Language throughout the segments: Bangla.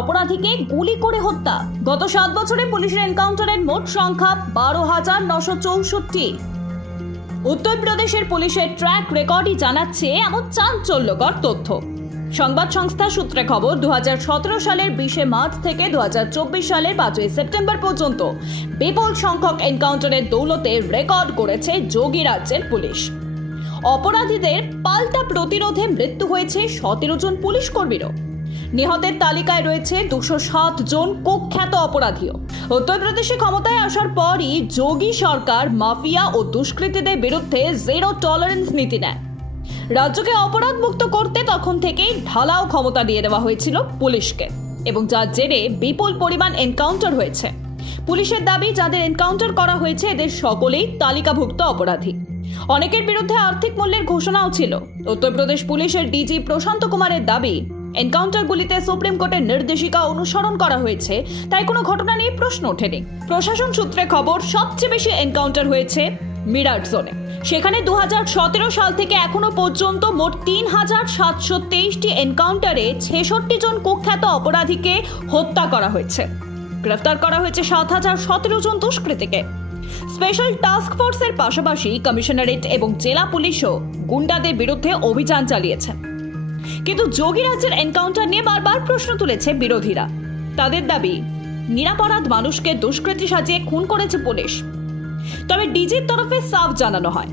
অপরাধীকে গুলি করে হত্যা। গত সাত বছরে পুলিশের এনকাউন্টারের মোট সংখ্যা বারো হাজার নশো চৌষট্টি। উত্তরপ্রদেশের পুলিশের ট্র্যাক রেকর্ডই জানাচ্ছে এমন চাঞ্চল্যকর তথ্য। সংবাদ সংস্থা সূত্রে খবর, দুহাজার সতেরো সালের বিশে মার্চ থেকে দু সালের পাঁচই সেপ্টেম্বর পর্যন্ত বিপুল সংখ্যক এনকাউন্টারের দৌলতে রেকর্ড করেছে যোগী রাজ্যের পুলিশ। অপরাধীদের পাল্টা প্রতিরোধে মৃত্যু হয়েছে সতেরো জন পুলিশ কর্মীরও। নিহতের তালিকায় রয়েছে দুশো সাত জন কুখ্যাত অপরাধীও। উত্তরপ্রদেশে ক্ষমতায় আসার পরই যোগী সরকার, মাফিয়া ও দুষ্কৃতীদের বিরুদ্ধে জিরো টলারেন্স নীতি নেয়। রাজ্যকে অপরাধ মুক্ত করতে তখন থেকেই ঢালাও ক্ষমতা দিয়ে দেওয়া হয়েছিল পুলিশকে এবং যার জেরে বিপুল পরিমাণ এনকাউন্টার হয়েছে। পুলিশের দাবি, যাদের এনকাউন্টার করা হয়েছে, এদের সকলেই তালিকাভুক্ত অপরাধী। অনেকের বিরুদ্ধে আর্থিক মূল্যের ঘোষণাও ছিল। উত্তরপ্রদেশ পুলিশের ডিজি প্রশান্ত কুমারের দাবি এনকাউন্টারগুলিতে সুপ্রিম কোর্টের নির্দেশিকা অনুসরণ করা হয়েছে, তাই কোনো ঘটনা নিয়ে প্রশ্ন ওঠেনি। প্রশাসন সূত্রে খবর, সবচেয়ে বেশি এনকাউন্টার হয়েছে মিরাট জোনে। সেখানে দুহাজার সতেরো সাল থেকে এখনও পর্যন্ত মোট তিন হাজার সাতশো তেইশটি এনকাউন্টারে ছেষট্টি জন কুখ্যাত অপরাধীকে হত্যা করা হয়েছে। গ্রেফতার করা হয়েছে সাত হাজার সতেরো জন দুষ্কৃতীকে। স্পেশাল টাস্ক ফোর্সের পাশাপাশি কমিশনারেট এবং জেলা পুলিশও গুন্ডাদের বিরুদ্ধে অভিযান চালিয়েছে। কিন্তু যোগী রাজ্যের এনকাউন্টার নিয়ে বারবার প্রশ্ন তুলেছে বিরোধীরা। তাদের দাবি, নিরাপরাধ মানুষকে দুষ্কৃতী সাজিয়ে খুন করেছে পুলিশ। তবে ডিজির তরফে সাফ জানানো হয়,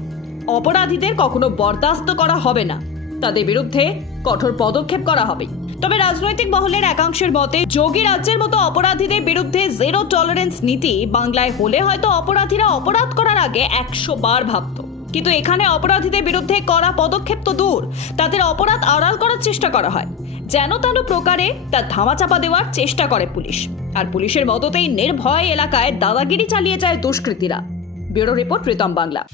অপরাধীদের কখনো বরদাস্ত করা হবে না। তাদের বিরুদ্ধে কঠোর পদক্ষেপ করা হবে। তবে রাজনৈতিক মহলের একাংশের মতে, যোগী রাজ্যের মতো অপরাধীদের বিরুদ্ধে জিরো টলারেন্স নীতি বাংলায় হলে হয়তো অপরাধীরা অপরাধ করার আগে একশো বার ভাবত। কিন্তু এখানে অপরাধীদের বিরুদ্ধে করা পদক্ষেপ তো দূর। তাদের অপরাধ আড়াল করার চেষ্টা করা হয়। যেন তেন প্রকারে তার ধামাচাপা দেওয়ার চেষ্টা করে পুলিশ। আর পুলিশের মদতেই নির্ভয় এলাকায় দাদাগিরি চালিয়ে যায় দুষ্কৃতীরা। Bureau report Pritam Bangla.